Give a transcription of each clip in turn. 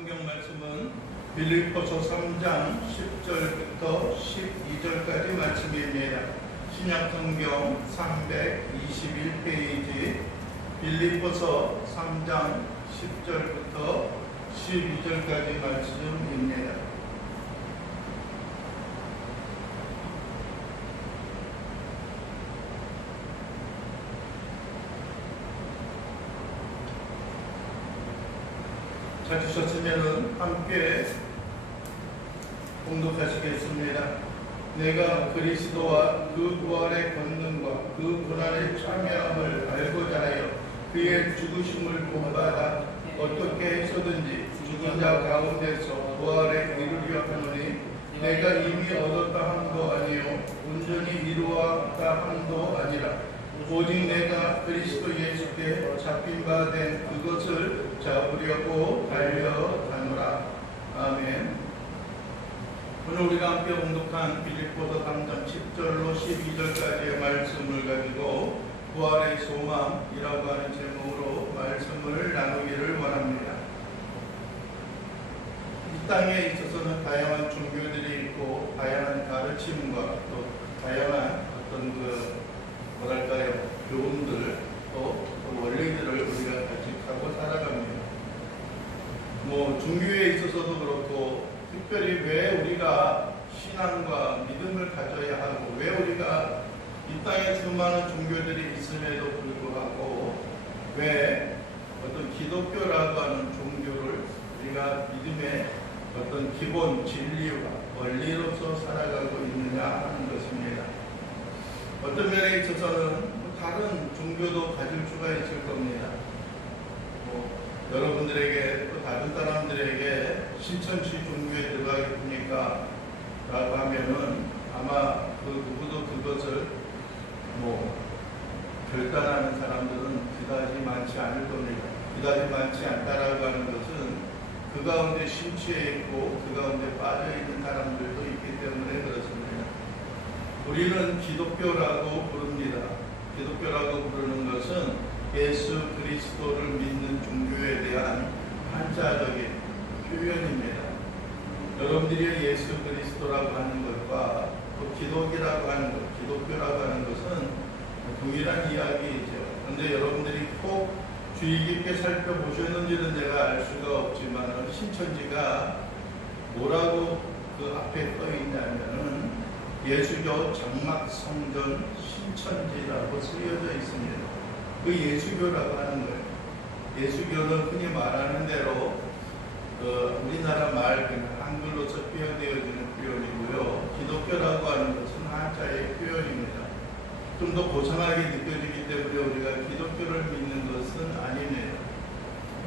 성경 말씀은 빌립보서 3장 10절부터 12절까지 말씀입니다. 신약 성경 321페이지 빌립보서 3장 10절부터 12절까지 말씀입니다. 찾으셨으면 함께 봉독하시겠습니다. 내가 그리스도와 그 부활의 권능과 그 고난의 참여함을 알고자 하여 그의 죽으심을 본받아 어떻게 해서든지 죽은 자 가운데서 부활에 이르려 하노니 내가 이미 얻었다 함도 아니요 온전히 이루었다 함도 아니라 오직 내가 그리스도 예수께 잡힌 바 된 그것을 잡으려고 달려가노라. 아멘. 오늘 우리가 함께 봉독한 빌립보서 3장 10절로 12절까지의 말씀을 가지고 부활의 소망이라고 하는 제목으로 말씀을 나누기를 원합니다. 이 땅에 있어서는 다양한 종교들이 있고 다양한 가르침과 또 다양한 어떤 교훈들 또 원리들을 우리가 가지고 살아갑니다. 종교에 있어서도 그렇고 특별히 왜 우리가 신앙과 믿음을 가져야 하고 왜 우리가 이 땅에 수많은 종교들이 있음에도 불구하고 왜 어떤 기독교라고 하는 종교를 우리가 믿음의 어떤 기본 진리와 원리로서 살아가고 있느냐 하는 것입니다. 어떤 면에 있어서는 다른 종교도 가질 수가 있을 겁니다. 여러분들에게 또 다른 사람들에게 신천지 종교에 들어가겠습니까? 라고 하면은 아마 누구도 그것을 결단하는 사람들은 그다지 많지 않을 겁니다. 그다지 많지 않다라고 하는 것은 그 가운데 심취해 있고 그 가운데 빠져 있는 사람들도 있기 때문에 그렇습니다. 우리는 기독교라고 부릅니다. 기독교라고 부르는 것은 예수 그리스도를 믿는 종교에 대한 한자적인 표현입니다. 여러분들이 예수 그리스도라고 하는 것과 또 기독이라고 하는 것, 기독교라고 하는 것은 동일한 이야기이죠. 그런데 여러분들이 꼭 주의 깊게 살펴보셨는지는 제가 알 수가 없지만 신천지가 뭐라고 그 앞에 떠 있냐면은 예수교 장막성전 신천지라고 쓰여져 있습니다. 그 예수교라고 하는 거예요. 예수교는 흔히 말하는 대로 우리나라 말 한글로서 표현되어지는 표현이고요. 기독교라고 하는 것은 한자의 표현입니다. 좀 더 고상하게 느껴지기 때문에 우리가 기독교를 믿는 것은 아닙니다.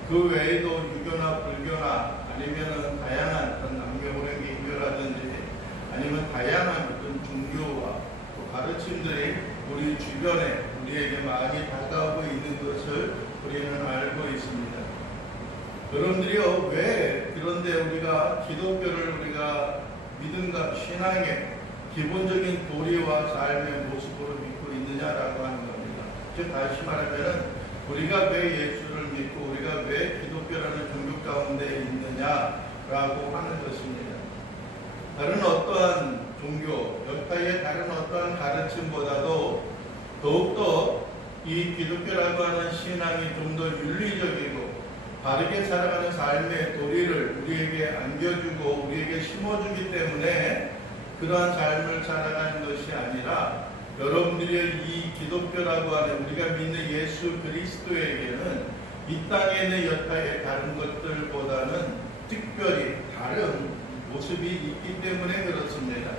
그 외에도 유교나 불교나 아니면은 다양한 어떤 남녀호랭 개교라든지 아니면 다양한 어떤 종교와 또 가르침들이 우리 주변에 우리에게 많이 다가오고 있는 것을 우리는 알고 있습니다. 여러분들이요, 왜 그런데 우리가 기독교를 우리가 믿음과 신앙의 기본적인 도리와 삶의 모습으로 믿고 있느냐라고 하는 겁니다. 즉 다시 말하면 우리가 왜 예수를 믿고 우리가 왜 기독교라는 종교 가운데 있느냐라고 하는 것입니다. 다른 어떠한 종교, 여타의 다른 어떠한 가르침보다도 더욱더 이 기독교라고 하는 신앙이 좀 더 윤리적이고 바르게 살아가는 삶의 도리를 우리에게 안겨주고 우리에게 심어주기 때문에 그러한 삶을 살아가는 것이 아니라 여러분들의 이 기독교라고 하는 우리가 믿는 예수 그리스도에게는 이 땅에 있는 여타의 다른 것들보다는 특별히 다른 모습이 있기 때문에 그렇습니다.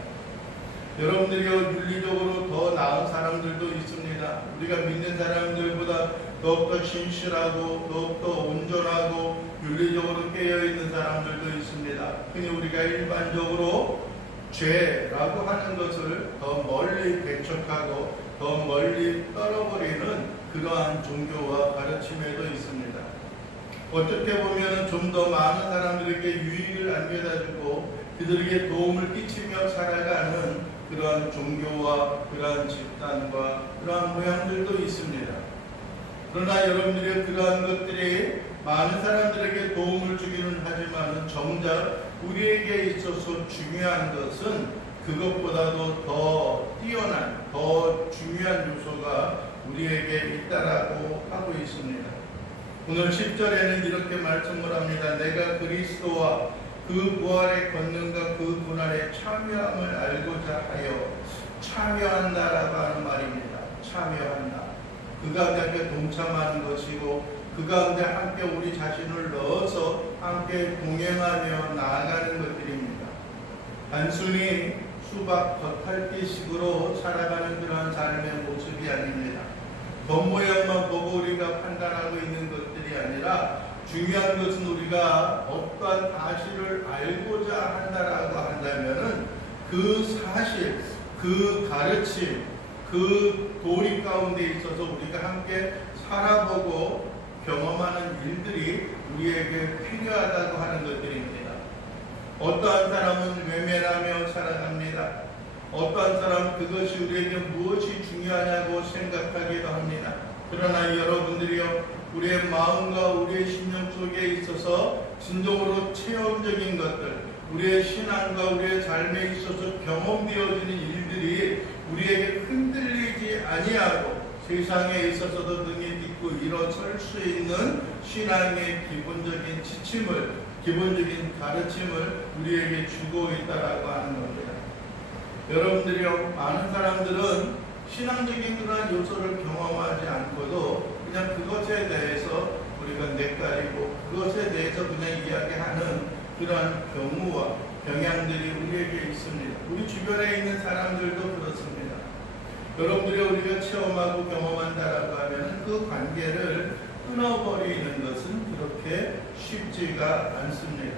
여러분들이 윤리적으로 더 나은 사람들도 있습니다. 우리가 믿는 사람들보다 더욱더 신실하고 더욱더 온전하고 윤리적으로 깨어있는 사람들도 있습니다. 흔히 우리가 일반적으로 죄라고 하는 것을 더 멀리 배척하고 더 멀리 떨어버리는 그러한 종교와 가르침에도 있습니다. 어떻게 보면 좀 더 많은 사람들에게 유익을 안겨다주고 그들에게 도움을 끼치며 살아가는 그러한 종교와 그러한 집단과 그러한 모양들도 있습니다. 그러나 여러분들이 그러한 것들이 많은 사람들에게 도움을 주기는 하지만 우리에게 있어서 중요한 것은 그것보다도 더 뛰어난, 더 중요한 요소가 우리에게 있다라고 하고 있습니다. 오늘 10절에는 이렇게 말씀을 합니다. 내가 그리스도와 그 부활의 권능과 그 고난에 참여함을 알고자 하여 참여한다라고 하는 말입니다. 참여한다. 그 가운데 동참하는 것이고 그 가운데 함께 우리 자신을 넣어서 함께 동행하며 나아가는 것들입니다. 단순히 수박 겉핥기식으로 살아가는 그러한 삶의 모습이 아닙니다. 겉모양만 보고 우리가 판단하고 있는 것들이 아니라 중요한 것은 우리가 어떠한 사실을 알고자 한다라고 한다면은 그 사실, 그 가르침, 그 도리 가운데 있어서 우리가 함께 살아보고 경험하는 일들이 우리에게 필요하다고 하는 것들입니다. 어떠한 사람은 외면하며 살아갑니다. 어떠한 사람은 그것이 우리에게 무엇이 중요하냐고 생각하기도 합니다. 그러나 여러분들이요, 우리의 마음과 우리의 심령 속에 있어서 진정으로 체험적인 것들, 우리의 신앙과 우리의 삶에 있어서 경험되어지는 일들이 우리에게 흔들리지 아니하고 세상에 있어서도 등에 딛고 일어설 수 있는 신앙의 기본적인 지침을, 기본적인 가르침을 우리에게 주고 있다라고 하는 겁니다. 여러분들이요, 많은 사람들은 신앙적인 그런 요소를 경험하지 않고도 그냥 그것에 대해서 우리가 뇌까리고 그것에 대해서 그냥 이야기하는 그러한 경우와 경향들이 우리에게 있습니다. 우리 주변에 있는 사람들도 그렇습니다. 여러분들이 우리가 체험하고 경험한다라고 하면 그 관계를 끊어버리는 것은 그렇게 쉽지가 않습니다.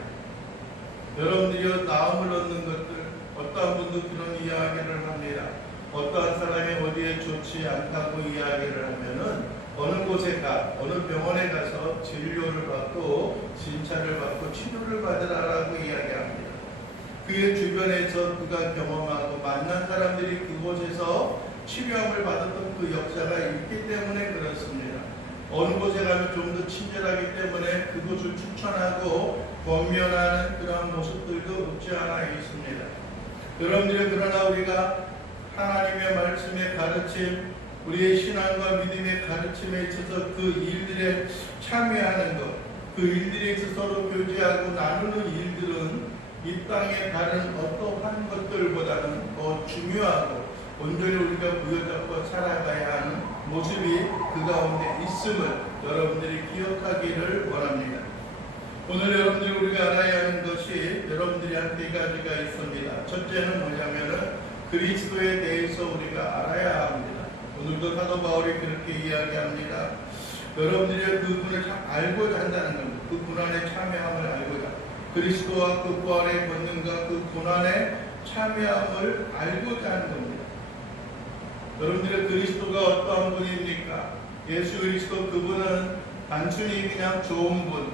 여러분들이 나음을 얻는 것들, 어떠한 분도 그런 이야기를 합니다. 어떠한 사람이 어디에 좋지 않다고 이야기를 하면은 어느 곳에 어느 병원에 가서 진료를 받고 진찰을 받고 치료를 받으라라고 이야기합니다. 그의 주변에서 그가 경험하고 만난 사람들이 그곳에서 치료함을 받았던 그 역사가 있기 때문에 그렇습니다. 어느 곳에 가면 좀 더 친절하기 때문에 그곳을 추천하고 권면하는 그러한 모습들도 없지 않아 있습니다. 여러분들이 그러나 우리가 하나님의 말씀의 가르침, 우리의 신앙과 믿음의 가르침에 있어서 그 일들에 참여하는 것, 그 일들에 있어서 서로 교제하고 나누는 일들은 이 땅의 다른 어떠한 것들보다는 더 중요하고 온전히 우리가 부여잡고 살아가야 하는 모습이 그 가운데 있음을 여러분들이 기억하기를 원합니다. 오늘 여러분들이 우리가 알아야 하는 것이 여러분들이 한 네 가지가 있습니다. 첫째는 뭐냐면은 그리스도에 대해서 우리가 알아야 합니다. 오늘도 사도 바울이 그렇게 이야기합니다. 여러분들이 그분을 알고자 한다는 겁니다. 그 고난에 참여함을 알고자, 그리스도와 그 부활의 권능과 그 고난에 참여함을 알고자 하는 겁니다. 여러분들의 그리스도가 어떠한 분입니까? 예수 그리스도 그분은 단순히 그냥 좋은 분,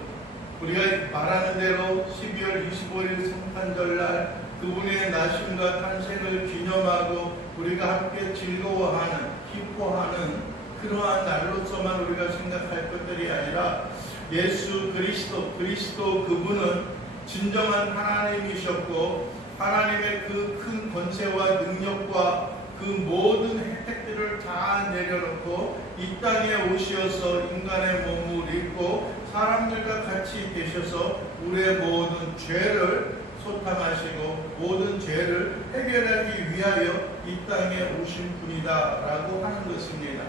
우리가 말하는 대로 12월 25일 성탄절날 그분의 나심과 탄생을 기념하고 우리가 함께 즐거워하는, 기뻐하는 그러한 날로서만 우리가 생각할 것들이 아니라 예수 그리스도 그분은 진정한 하나님이셨고 하나님의 그 큰 권세와 능력과 그 모든 혜택들을 다 내려놓고 이 땅에 오셔서 인간의 몸을 입고 사람들과 같이 계셔서 우리의 모든 죄를 소탕하시고 모든 죄를 해결하기 위하여 이 땅에 오신 분이다라고 하는 것입니다.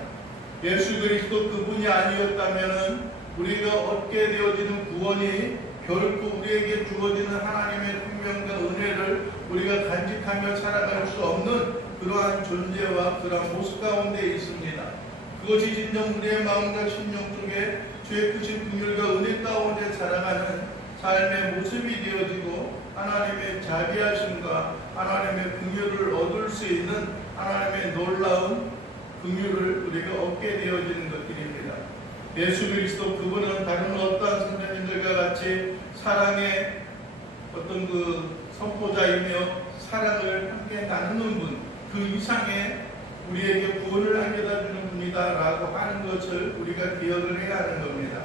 예수 그리스도 그분이 아니었다면은 우리가 얻게 되어지는 구원이 결코 우리에게 주어지는 하나님의 생명과 은혜를 우리가 간직하며 살아갈 수 없는 그러한 존재와 그러한 모습 가운데 있습니다. 그것이 진정 우리의 마음과 심령 속에 주의 크신 긍휼과 은혜 가운데 살아가는 삶의 모습이 되어지고 하나님의 자비하심과 하나님의 긍휼을 얻을 수 있는 하나님의 놀라운 긍휼을 우리가 얻게 되어지는 것들입니다. 예수 그리스도 그분은 다른 어떠한 선생님들과 같이 사랑의 어떤 그 선포자이며 사랑을 함께 나누는 분, 그 이상의 우리에게 구원을 안겨다 주는 분이다라고 하는 것을 우리가 기억을 해야 하는 겁니다.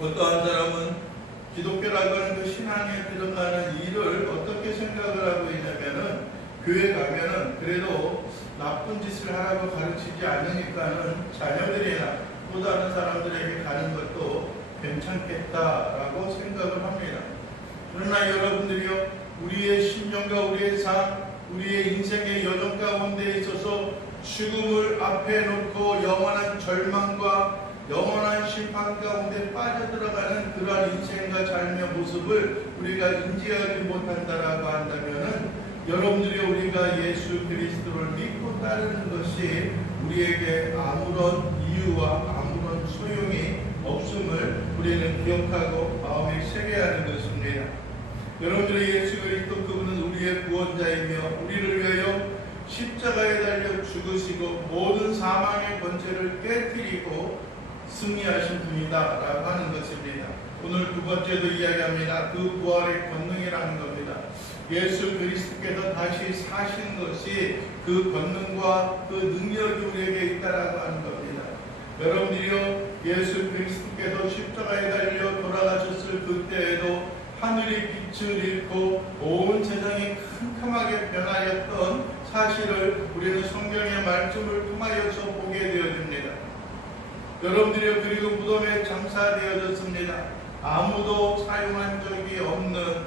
어떠한 사람은 기독교라고 하는 그 신앙 신앙에 들어가는 일을 어떻게 생각을 하고 있냐면은 교회 가면은 그래도 나쁜 짓을 하라고 가르치지 않으니까는 자녀들이나 또 다른 사람들에게 가는 것도 괜찮겠다라고 생각을 합니다. 그러나 여러분들이요, 우리의 심령과 우리의 삶, 우리의 인생의 여정 가운데 있어서 죽음을 앞에 놓고 영원한 절망과 영원한 심판 가운데 빠져들어가는 그러한 인생과 삶의 모습을 우리가 인지하지 못한다라고 한다면은 여러분들이 우리가 예수 그리스도를 믿고 따르는 것이 우리에게 아무런 이유와 아무런 소용이 없음을 우리는 기억하고 마음에 새겨야 하는 것입니다. 여러분들의 예수 그리스도 그분은 우리의 구원자이며 우리를 위하여 십자가에 달려 죽으시고 모든 사망의 권세를 깨뜨리고 승리하신 분이다라고 하는 것입니다. 오늘 두 번째도 이야기합니다. 그 부활의 권능이라는 겁니다. 예수 그리스도께서 다시 사신 것이 그 권능과 그 능력이 우리에게 있다라고 하는 겁니다. 여러분들이요, 예수 그리스도께서 십자가에 달려 돌아가셨을 그때에도 하늘이 빛을 잃고 온 세상이 캄캄하게 변하였던 사실을 우리는 성경의 말씀을 통하여서 보게 되어집니다. 여러분들이요, 그리고 무덤에 장사되어졌습니다. 아무도 사용한 적이 없는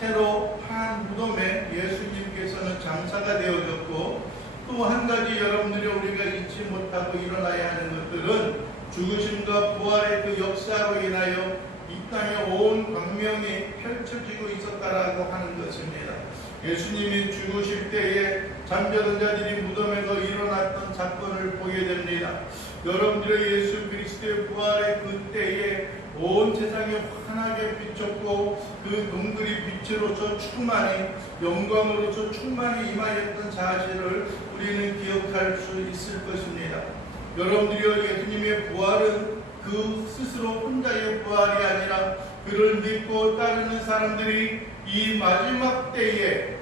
새로 판 무덤에 예수님께서는 장사가 되어졌고, 또 한 가지 여러분들이 우리가 잊지 못하고 일어나야 하는 것들은 죽으심과 부활의 그 역사로 인하여 이 땅에 온 광명이 펼쳐지고 있었다라고 하는 것입니다. 예수님이 죽으실 때에 잠자던 자들이 무덤에서 일어났던 사건을 보게 됩니다. 여러분들의 예수 그리스도의 부활의 그때에 온 세상이 환하게 비쳤고 그 동굴이 빛으로서 충만히 영광으로서 충만히 임하였던 사실을 우리는 기억할 수 있을 것입니다. 여러분들이 예수님의 부활은 그 스스로 혼자의 부활이 아니라 그를 믿고 따르는 사람들이 이 마지막 때에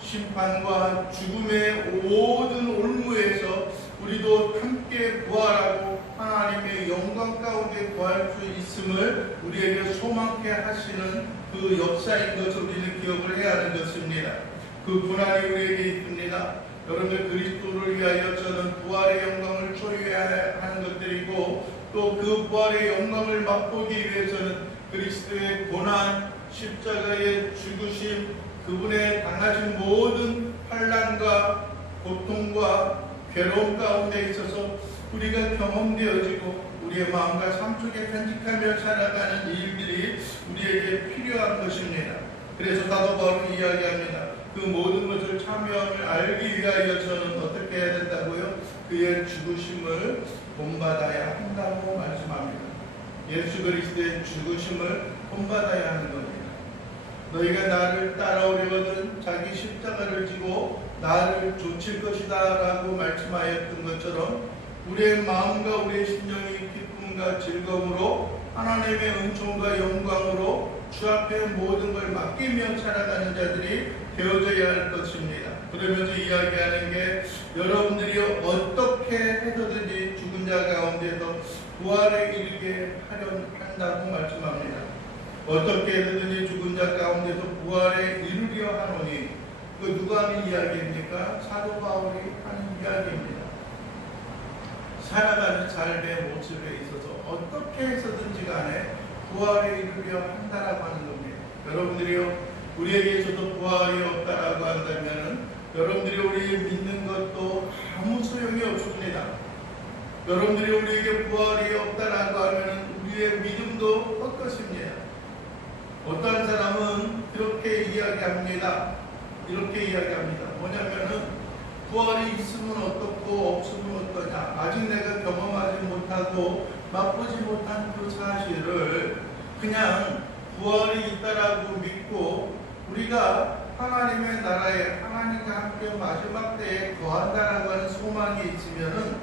심판과 죽음의 모든 올무에서 우리도 함께 부활하고 하나님의 영광 가운데 구할 수 있음을 우리에게 소망케 하시는 그 역사인 것을 우리는 기억을 해야 하는 것입니다. 그 고난이 우리에게 있습니다. 여러분들 그리스도를 위하여 저는 부활의 영광을 소유해야 하는 것들이고 또 그 부활의 영광을 맛보기 위해서는 그리스도의 고난, 십자가의 죽으심, 그분의 당하신 모든 환난과 고통과 괴로움 가운데 있어서 우리가 경험되어지고 우리의 마음과 삶 속에 간직하며 살아가는 일들이 우리에게 필요한 것입니다. 그래서 사도 바울은 이야기합니다. 그 모든 것을 참여함을 알기 위하여 저는 어떻게 해야 된다고요? 그의 죽으심을 본받아야 한다고 말씀합니다. 예수 그리스도의 죽으심을 본받아야 하는 겁니다. 너희가 나를 따라오려거든 자기 십자가를 지고 나를 좇을 것이다 라고 말씀하였던 것처럼 우리의 마음과 우리의 심령이 기쁨과 즐거움으로 하나님의 은총과 영광으로 주 앞에 모든 걸 맡기며 살아가는 자들이 되어져야 할 것입니다. 그러면서 이야기하는 게 여러분들이 어떻게 해서든지 죽은 자 가운데서 부활에 이르게 하려 한다고 말씀합니다. 어떻게 해서든지 죽은 자 가운데서 부활에 이르려 하노니 그 누가 하는 이야기입니까? 사도 바울이 하는 이야기입니다. 살아가는 삶의 모습에 있어서 어떻게 해서든지 간에 부활에 이르려 한다라고 하는 겁니다. 여러분들이요, 우리에게 있어서 부활이 없다라고 한다면 여러분들이 우리를 믿는 것도 아무 소용이 없습니다. 여러분들이 우리에게 부활이 없다라고 하면 우리의 믿음도 헛것입니다. 어떠한 사람은 이렇게 이야기합니다. 뭐냐면은 부활이 있으면 어떻고 없으면 어떠냐. 아직 내가 경험하지 못하고 맛보지 못한 그 사실을 그냥 부활이 있다라고 믿고 우리가 하나님의 나라에 하나님과 함께 마지막 때에 거한다라고 하는 소망이 있으면은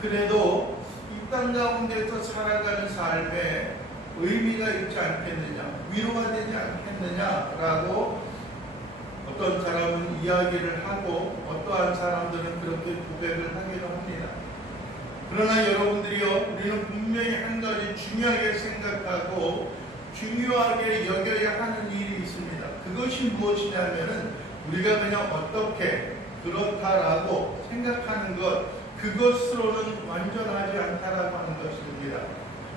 그래도 이 땅 가운데서 살아가는 삶에 의미가 있지 않겠느냐, 위로가 되지 않겠느냐라고 어떤 사람은 이야기를 하고 어떠한 사람들은 그렇게 고백을 하기도 합니다. 그러나 여러분들이요, 우리는 분명히 한 가지 중요하게 생각하고 중요하게 여겨야 하는 일이 있습니다. 그것이 무엇이냐면은 우리가 그냥 어떻게 그렇다라고 생각하는 것, 그것으로는 완전하지 않다라고 하는 것입니다.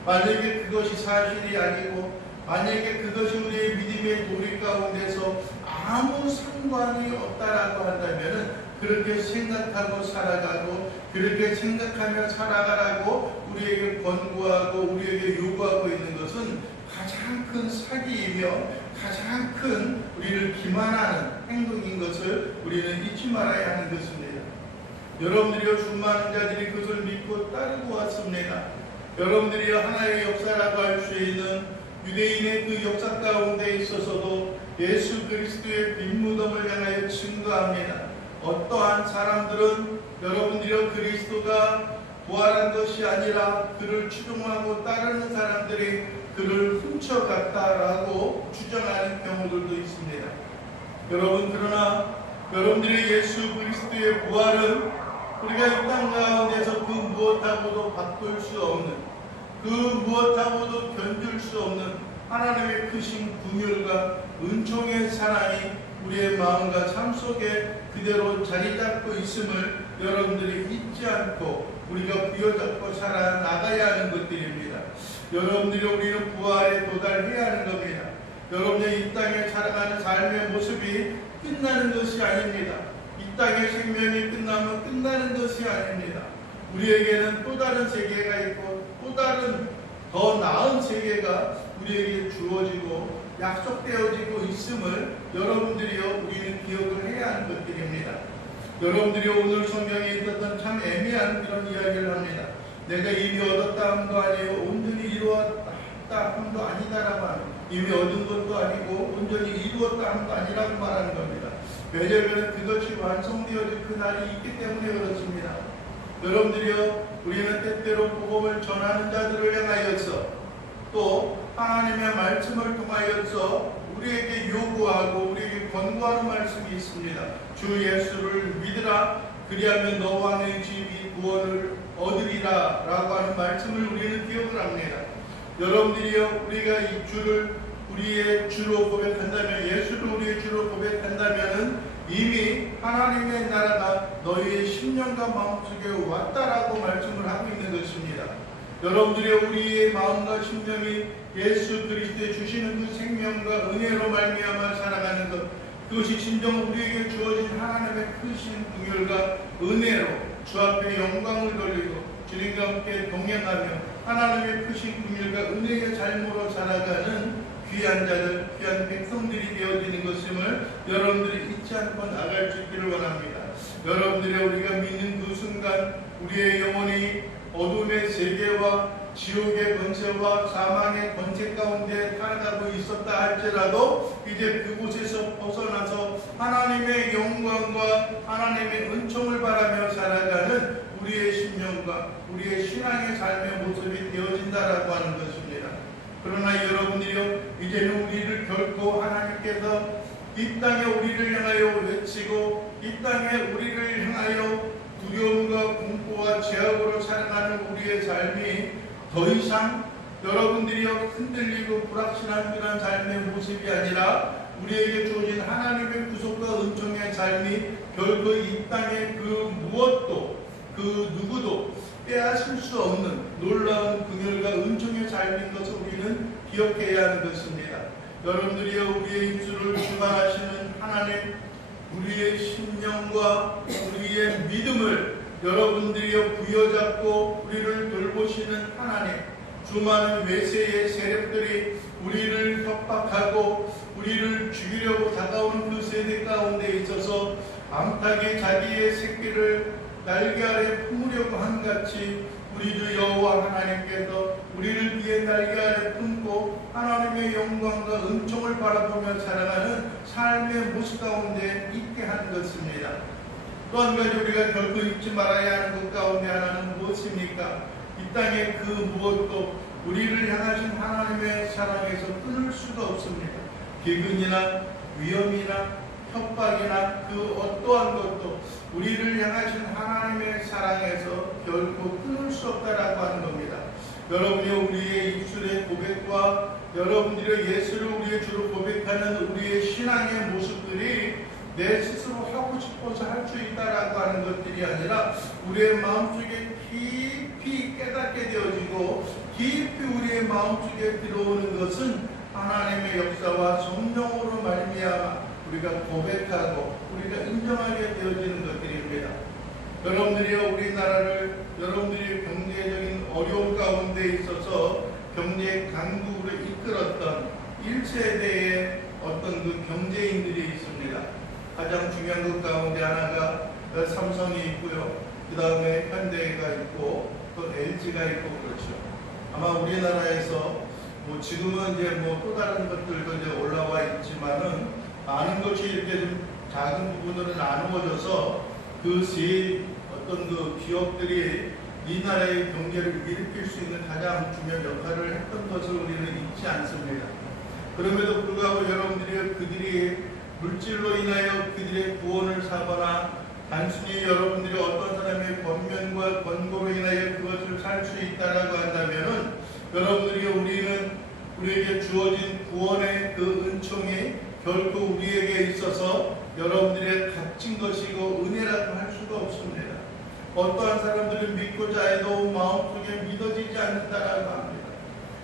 만약에 그것이 사실이 아니고 만약에 그것이 우리의 믿음의 도리 가운데서 아무 상관이 없다라고 한다면은 그렇게 생각하고 살아가고 그렇게 생각하며 살아가라고 우리에게 권고하고 우리에게 요구하고 있는 것은 가장 큰 사기이며 가장 큰 우리를 기만하는 행동인 것을 우리는 잊지 말아야 하는 것입니다. 여러분들이여 수많은 자들이 그것을 믿고 따르고 왔습니다. 여러분들이여 하나의 역사라고 할 수 있는 유대인의 그 역사 가운데 있어서도 예수 그리스도의 빈무덤을 향하여 증거합니다. 어떠한 사람들은 여러분들이여 그리스도가 부활한 것이 아니라 그를 추종하고 따르는 사람들이 그를 훔쳐갔다라고 주장하는 경우들도 있습니다. 여러분, 그러나 여러분들의 예수 그리스도의 부활은 우리가 이 땅 가운데서 그 무엇하고도 바꿀 수 없는, 그 무엇하고도 견줄 수 없는 하나님의 크신 긍휼과 은총의 사랑이 우리의 마음과 삶 속에 그대로 자리 잡고 있음을 여러분들이 잊지 않고 우리가 부여잡고 살아나가야 하는 것들입니다. 여러분들이 우리는 부활에 도달해야 하는 겁니다. 여러분의 이 땅에 살아가는 삶의 모습이 끝나는 것이 아닙니다. 이 땅의 생명이 끝나면 끝나는 것이 아닙니다. 우리에게는 또 다른 세계가 있고 또 다른 더 나은 세계가 우리에게 주어지고 약속되어지고 있음을 여러분들이요 우리는 기억을 해야 하는 것들입니다. 여러분들이 오늘 성경에 있었던 참 애매한 그런 이야기를 합니다. 내가 이미 얻었다 함도 아니요 온전히 이루었다 함도 아니다라고 하는, 이미 얻은 것도 아니고 온전히 이루었다 함도 아니라고 말하는 겁니다. 왜냐하면 그것이 완성되어질 그 날이 있기 때문에 그렇습니다. 여러분들이요 우리는 때때로 복음을 전하는 자들을 향하여서 또 하나님의 말씀을 통하여서 우리에게 요구하고 우리에게 권고하는 말씀이 있습니다. 주 예수를 믿으라 그리하면 너와 네 집이 구원을 얻으리라 라고 하는 말씀을 우리는 기억을 합니다. 여러분들이요 우리가 이 주를 우리의 주로 고백한다면, 예수를 우리의 주로 고백한다면 이미 하나님의 나라가 너희의 심령과 마음속에 왔다라고 말씀을 하고 있는 것입니다. 여러분들의 우리의 마음과 심령이 예수 그리스도의 주시는 그 생명과 은혜로 말미암아 살아가는 것, 그것이 진정 우리에게 주어진 하나님의 크신 긍휼과 은혜로 주 앞에 영광을 돌리고 주님과 함께 동행하며 하나님의 크신 긍휼과 은혜의 삶으로 살아가는 귀한 자들, 귀한 백성들이 되어지는 것임을 여러분들이 잊지 않고 나갈 수 있기를 원합니다. 여러분들이 우리가 믿는 그 순간 우리의 영혼이 어둠의 세계와 지옥의 권세와 사망의 권세 가운데 살아가고 있었다 할지라도 이제 그곳에서 벗어나서 하나님의 영광과 하나님의 은총을 바라며 살아가는 우리의 심령과 우리의 신앙의 삶의 모습이 되어진다라고 하는 것입니다. 그러나 여러분들이요 이제는 우리를 결코 하나님께서 이 땅에 우리를 향하여 외치고 이 땅에 우리를 향하여 두려움과 공포와 제약으로 살아가는 우리의 삶이 더 이상 여러분들이요 흔들리고 불확실한 그런 삶의 모습이 아니라 우리에게 주어진 하나님의 구속과 은총의 삶이 결코 이 땅의 그 무엇도 그 누구도 빼앗을 수 없는 놀라운 긍휼과 은총의 삶인 것을 우리는 기억해야 하는 것입니다. 여러분들이요 우리의 입술을 주관하시는 하나님, 우리의 심령과 우리의 믿음을 여러분들이요 부여잡고 우리를 돌보시는 하나님, 수많은 외세의 세력들이 우리를 협박하고 우리를 죽이려고 다가오는 그 세대 가운데 있어서 암탉이 자기의 새끼를 날개 아래 품으려고 한 같이 우리도 여호와 하나님께서 우리를 위해 날개 아래 품고 하나님의 영광과 은총을 바라보며 살아가는 삶의 모습 가운데 있게 하는 것입니다. 또 한 가지 우리가 결코 잊지 말아야 하는 것 가운데 하나는 무엇입니까? 이 땅의 그 무엇도 우리를 향하신 하나님의 사랑에서 끊을 수가 없습니다. 기근이나 위험이나 협박이나 그 어떠한 것도 우리를 향하신 하나님의 사랑에서 결코 끊을 수 없다라고 하는 겁니다. 여러분이 우리의 입술의 고백과 여러분들의 예수를 우리의 주로 고백하는 우리의 신앙의 모습들이 내 스스로 하고 싶어서 할 수 있다라고 하는 것들이 아니라 우리의 마음속에 깊이 깨닫게 되어지고 깊이 우리의 마음속에 들어오는 것은 하나님의 역사와 성령으로 말미암아 우리가 고백하고 우리가 인정하게 되어지는 것들입니다. 여러분들이요, 우리나라를 여러분들이 경제적인 어려움 가운데 있어서 경제 강국으로 이끌었던 1세대의 어떤 그 경제인들이 있습니다. 가장 중요한 것 가운데 하나가 삼성이 있고요. 그 다음에 현대가 있고 또 LG가 있고 그렇죠. 아마 우리나라에서 뭐 지금은 이제 뭐 또 다른 것들도 이제 올라와 있지만은 많은 것이 이렇게 좀 작은 부분으로 나누어져서 그 세 어떤 그 기업들이 이 나라의 경제를 일으킬 수 있는 가장 중요한 역할을 했던 것을 우리는 잊지 않습니다. 그럼에도 불구하고 여러분들이 그들이 물질로 인하여 그들의 구원을 사거나 단순히 여러분들이 어떤 사람의 권면과 권고로 인하여 그것을 살 수 있다라고 한다면은 여러분들이 우리에게 주어진 구원의 그 은총이 결코 우리에게 있어서 여러분들의 값진 것이고 은혜라고 할 수가 없습니다. 어떠한 사람들은 믿고자 해도 마음속에 믿어지지 않는다라고 합니다.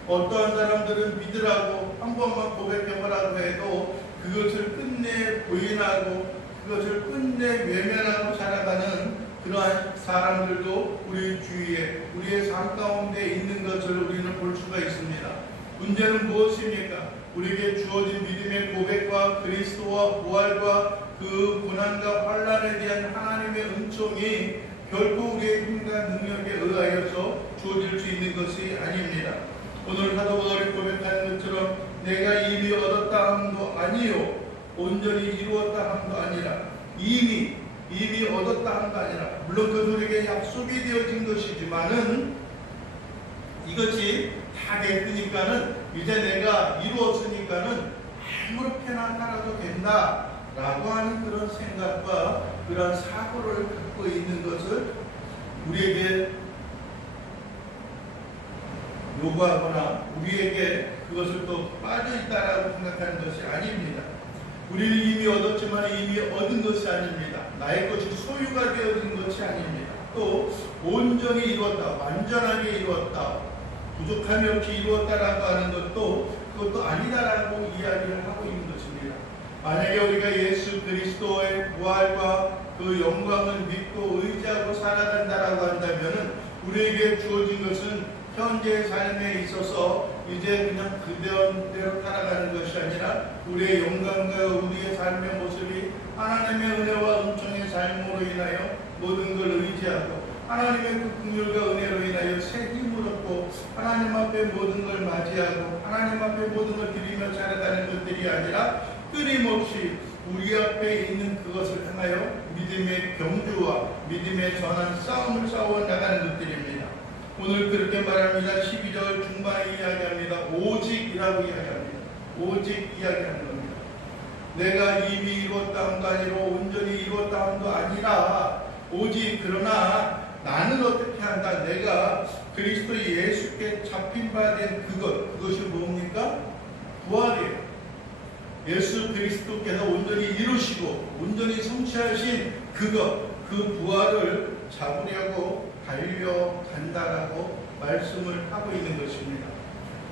어떠한 사람들은 믿으라고 한 번만 고백해보라고 해도 그것을 끝내 부인하고 그것을 끝내 외면하고 살아가는 그러한 사람들도 우리 주위에 우리의 삶 가운데 있는 것을 우리는 볼 수가 있습니다. 문제는 무엇입니까? 우리에게 주어진 믿음의 고백과 그리스도와 부활과 그 고난과 환난에 대한 하나님의 은총이 결코 우리의 힘과 능력에 의하여서 주어질 수 있는 것이 아닙니다. 오늘 사도 바울이 고백하는 것처럼 내가 이미 얻었다 함도 아니요 온전히 이루었다 함도 아니라 이미 얻었다 함도 아니라 물론 그들에게 약속이 되어진 것이지만은 이것이 다 됐으니까는 이제 내가 이루었으니까는 아무렇게나 살아도 된다 라고 하는 그런 생각과 그런 사고를 갖고 있는 것을 우리에게 요구하거나 우리에게 그것을 또 빠져있다라고 생각하는 것이 아닙니다. 우리는 이미 얻었지만 이미 얻은 것이 아닙니다. 나의 것이 소유가 되어진 것이 아닙니다. 또 온전히 이루었다, 완전하게 이루었다, 부족함이 없이 이루었다라고 하는 그것도 아니다라고 이야기를 하고 있는 것입니다. 만약에 우리가 예수 그리스도의 부활과 그 영광을 믿고 의지하고 살아간다라고 한다면은 우리에게 주어진 것은 현재의 삶에 있어서 이제 그냥 그대로 살아가는 것이 아니라 우리의 영광과 우리의 삶의 모습이 하나님의 은혜와 은총의 삶으로 인하여 모든 걸 의지하고 하나님의 그 긍휼과 은혜로 인하여 새 힘을 얻고 하나님 앞에 모든 걸 맞이하고 하나님 앞에 모든 걸 드리며 살아가는 것들이 아니라 끊임없이 우리 앞에 있는 그것을 향하여 믿음의 경주와 믿음의 전한 싸움을 싸워 나가는 것들입니다. 오늘 그렇게 말합니다. 12절 중반에 이야기합니다. 오직이라고 이야기합니다. 오직 이야기하는 겁니다. 내가 이미 이루었다 함도 아니로 온전히 이루었다 함도 아니라 오직 그러나 나는 어떻게 한다. 내가 그리스도 예수께 잡힌 바 된 그것이 뭡니까? 부활이에요. 예수 그리스도께서 온전히 이루시고 온전히 성취하신 그 부활을 잡으려고 달려간다라고 말씀을 하고 있는 것입니다.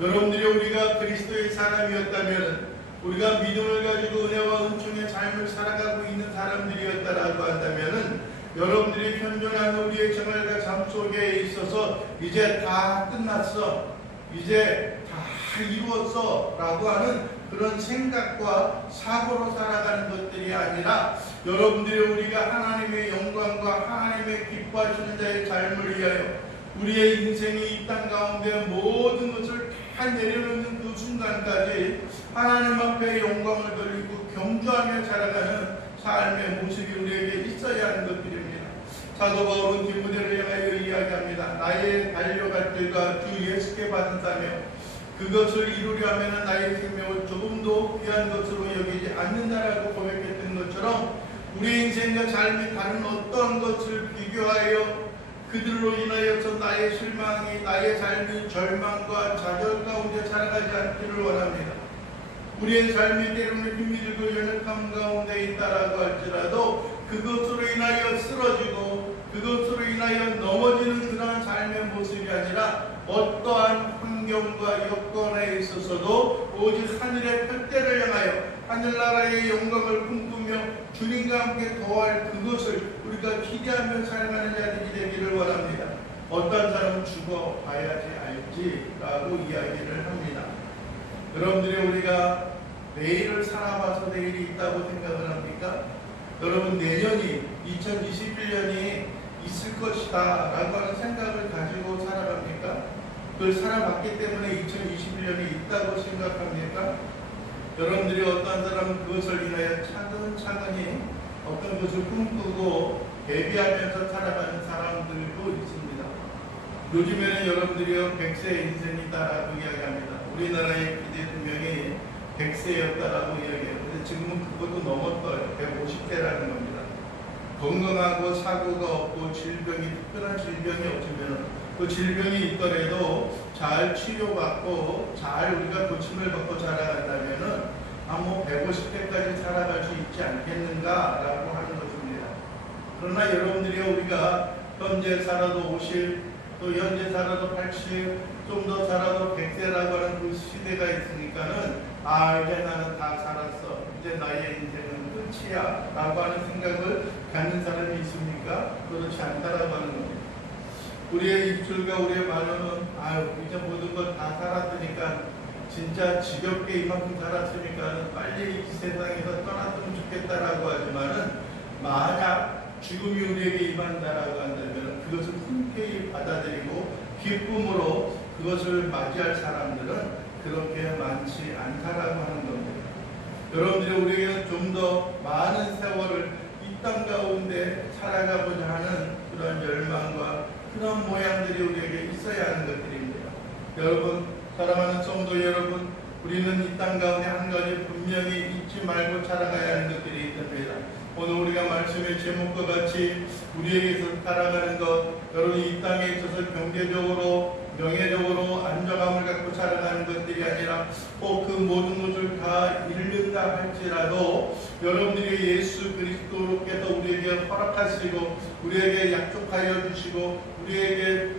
여러분들이 우리가 그리스도의 사람이었다면 우리가 믿음을 가지고 은혜와 은총의 삶을 살아가고 있는 사람들이었다라고 한다면은 여러분들이 현존한 우리의 생활과 삶 속에 있어서 이제 다 끝났어, 이제 다 이루었어 라고 하는 그런 생각과 사고로 살아가는 것들이 아니라 여러분들이 우리가 하나님의 영광과 하나님의 기뻐하시는 자의 삶을 위하여 우리의 인생이 이 땅 가운데 모든 것을 다 내려놓는 그 순간까지 하나님 앞에 영광을 돌리고 경주하며 살아가는 삶의 모습이 우리에게 있어야 하는 것들입니다. 사도 바울은 디모데를 향하여 이야기합니다. 나의 달려갈 때가 주 예수께 받은다며 그것을 이루려 하면 나의 생명을 조금도 귀한 것으로 여기지 않는다라고 고백했던 것처럼 우리 인생과 삶이 다른 어떤 것을 비교하여 그들로 인하여서 나의 실망이, 나의 삶이 절망과 좌절 가운데 살아가지 않기를 원합니다. 우리의 삶이 때로는 힘이 들고 연약함 가운데 있다라고 할지라도 그것으로 인하여 쓰러지고 그것으로 인하여 넘어지는 그러한 삶의 모습이 아니라 어떠한 환경과 여건에 있어서도 오직 하늘의 펼대를 향하여 하늘나라의 영광을 꿈꾸며 주님과 함께 거할 그것을 우리가 기대하며 살아가는 자들이 되기를 원합니다. 어떤 사람은 죽어봐야지 알지라고 이야기를 합니다. 여러분들이 우리가 내일을 살아봐서 내일이 있다고 생각을 합니까? 여러분 내년이 2021년이 있을 것이다 라고 하는 생각을 가지고 살아갑니까? 그걸 살아봤기 때문에 2021년이 있다고 생각합니까? 여러분들이 어떤 사람은 그것을 위하여 차근차근히 어떤 것을 꿈꾸고 대비하면서 살아가는 사람들도 있습니다. 요즘에는 여러분들이요 100세 인생이다라고 이야기합니다. 우리나라의 기대 대통령이 100세였다라고 이야기해요. 근데 지금은 그것도 넘었어요. 150세라는 겁니다. 건강하고 사고가 없고 질병이, 특별한 질병이 없으면 그 질병이 있더라도 잘 치료받고 잘 우리가 고침을 받고 자라간다면은 150세까지 살아갈 수 있지 않겠는가라고 하는 것입니다. 그러나 여러분들이 우리가 현재 살아도 50, 또 현재 살아도 80, 좀 더 살아도 100세라고 하는 그 시대가 있으니까는 이제 나는 다 살았어. 이제 나의 인생은 끝이야. 라고 하는 생각을 갖는 사람이 있습니까? 그렇지 않다라고 하는 겁니다. 우리의 입술과 우리의 말로는 이제 모든 걸 다 살았으니까 진짜 지겹게 이만큼 살았으니까 빨리 이 세상에서 떠났으면 좋겠다라고 하지만은 만약 죽음이 우리에게 임한다라고 한다면 그것을 흔쾌히 받아들이고 기쁨으로 그것을 맞이할 사람들은 그렇게 많지 않다라고 하는 겁니다. 여러분들이 우리에게는 좀 더 많은 세월을 이 땅 가운데 살아가고자 하는 그런 열망과 그런 모양들이 우리에게 있어야 하는 것들입니다. 여러분, 사랑하는 성도 여러분, 우리는 이 땅 가운데 한 가지 분명히 잊지 말고 살아가야 하는 것들이 있습니다. 오늘 우리가 말씀의 제목과 같이 우리에게서 살아가는 것, 여러분 이 땅에 있어서 경제적으로 명예적으로 안정감을 갖고 살아가는 것들이 아니라 꼭 그 모든 것을 다 잃는다 할지라도 여러분들이 예수 그리스도께서 우리에게 허락하시고 우리에게 약속하여 주시고 우리에게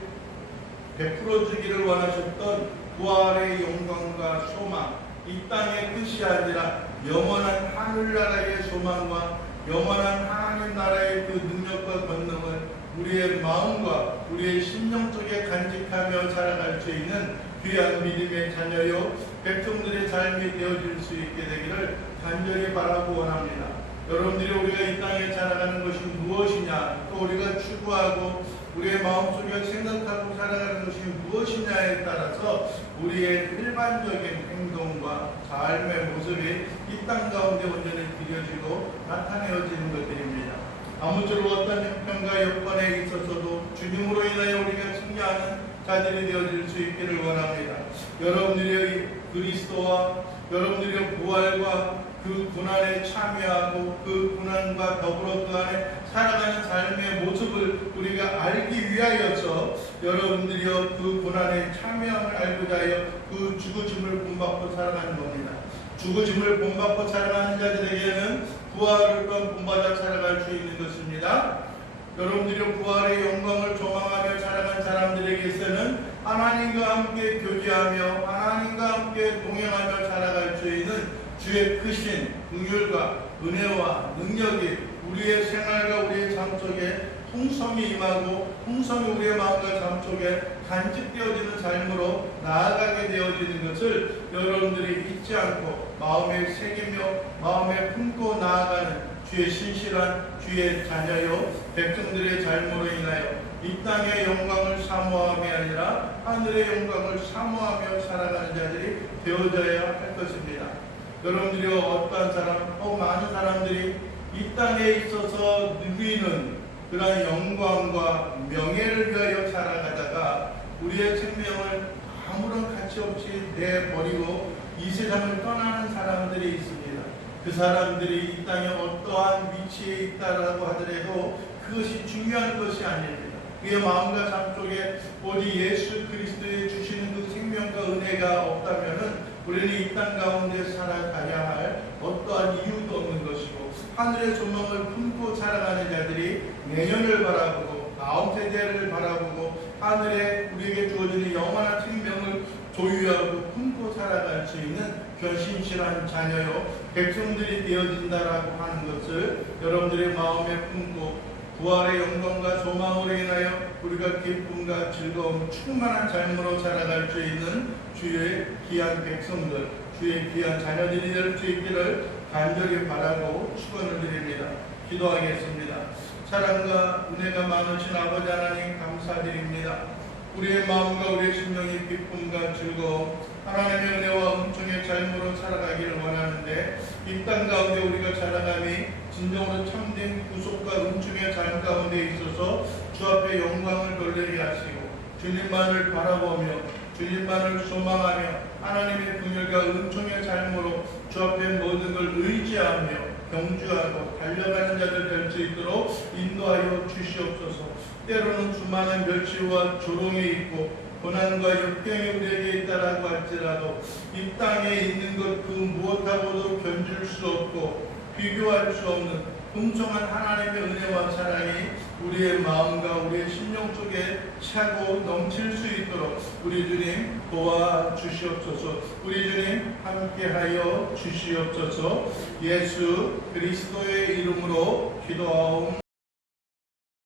베풀어 주기를 원하셨던 부활의 영광과 소망, 이 땅의 끝이 아니라 영원한 하늘나라의 소망과 영원한 하나님 나라의 그 능력과 권능을 우리의 마음과 우리의 심령 속에 간직하며 살아갈 수 있는 귀한 믿음의 자녀요 백성들의 삶이 되어질 수 있게 되기를 간절히 바라고 원합니다. 여러분들이 우리가 이 땅에 살아가는 것이 무엇이냐, 또 우리가 추구하고 우리의 마음속에 생각하고 살아가는 것이 무엇이냐에 따라서 우리의 일반적인 행동과 삶의 모습이 이 땅 가운데 온전히 드려지고 나타내어지는 것들입니다. 아무쪼록 어떤 형편과 여건에 있어서도 주님으로 인하여 우리가 승리하는 자들이 되어질 수 있기를 원합니다. 여러분들의 그리스도와 여러분들의 부활과 그 고난에 참여하고 그 고난과 더불어 그 안에 살아가는 삶의 모습을 우리가 알기 위하여서 여러분들이여 그 고난에 참여함을 알고자 하여 그 죽으심을 본받고 살아가는 겁니다. 죽으심을 본받고 살아가는 자들에게는 부활을 본받아 살아갈 수 있는 것입니다. 여러분들이 부활의 영광을 조망하며 살아간 사람들에게서는 하나님과 함께 교제하며 하나님과 함께 동행하며 살아갈 수 있는 주의 크신 긍휼과 은혜와 능력이 우리의 생활과 우리의 삶 속에 풍성히 임하고 풍성히 우리의 마음과 삶 속에 간직되어지는 삶으로 나아가게 되어지는 것을 여러분들이 잊지 않고 마음에 새기며 마음에 품고 나아가는 주의 신실한 주의 자녀요 백성들의 삶으로 인하여 이 땅의 영광을 사모함이 아니라 하늘의 영광을 사모하며 살아가는 자들이 되어져야 할 것입니다. 여러분들이 어떠한 사람, 많은 사람들이 이 땅에 있어서 누리는 그러한 영광과 명예를 위하여 살아가다가 우리의 생명을 아무런 가치 없이 내버리고 이 세상을 떠나는 사람들이 있습니다. 그 사람들이 이 땅에 어떠한 위치에 있다라고 하더라도 그것이 중요한 것이 아닙니다. 우리의 마음과 삶 속에 오직 예수 그리스도의 주시는 그 생명과 은혜가 없다면은 우리는 이 땅 가운데 살아가야 할 어떠한 이유도 없는 것이고, 하늘의 소망을 품고 살아가는 자들이 내년을 바라보고 다음 세대를 바라보고 하늘에 우리에게 주어지는 영원한 생명을 소유하고 품고 살아갈 수 있는 신실한 자녀요 백성들이 되어진다라고 하는 것을 여러분들의 마음에 품고, 부활의 영광과 소망으로 인하여 우리가 기쁨과 즐거움 충만한 삶으로 살아갈 수 있는 주의 귀한 백성들, 주의 귀한 자녀들이 될 수 있기를 간절히 바라고 축원을 드립니다. 기도하겠습니다. 사랑과 은혜가 많으신 아버지 하나님 감사드립니다. 우리의 마음과 우리의 심령이 기쁨과 즐거움, 하나님의 은혜와 은총의 삶으로 살아가기를 원하는데, 이 땅 가운데 우리가 살아감이 진정으로 참된 구속과 은총의 삶 가운데 있어서 주 앞에 영광을 돌리게 하시고 주님만을 바라보며 주님만을 소망하며 하나님의 긍휼과 은총의 삶으로 주 앞에 모든 걸 의지하며 경주하고 달려가는 자들 될 수 있도록 인도하여 주시옵소서. 때로는 수많은 멸시와 조롱이 있고 고난과 역경이 우리에게 있다라고 할지라도 이 땅에 있는 것 그 무엇하고도 견줄 수 없고 비교할 수 없는 풍성한 하나님의 은혜와 사랑이 우리의 마음과 우리의 심령 속에 차고 넘칠 수 있도록 우리 주님 도와주시옵소서. 우리 주님 함께하여 주시옵소서. 예수 그리스도의 이름으로 기도하옵나이다.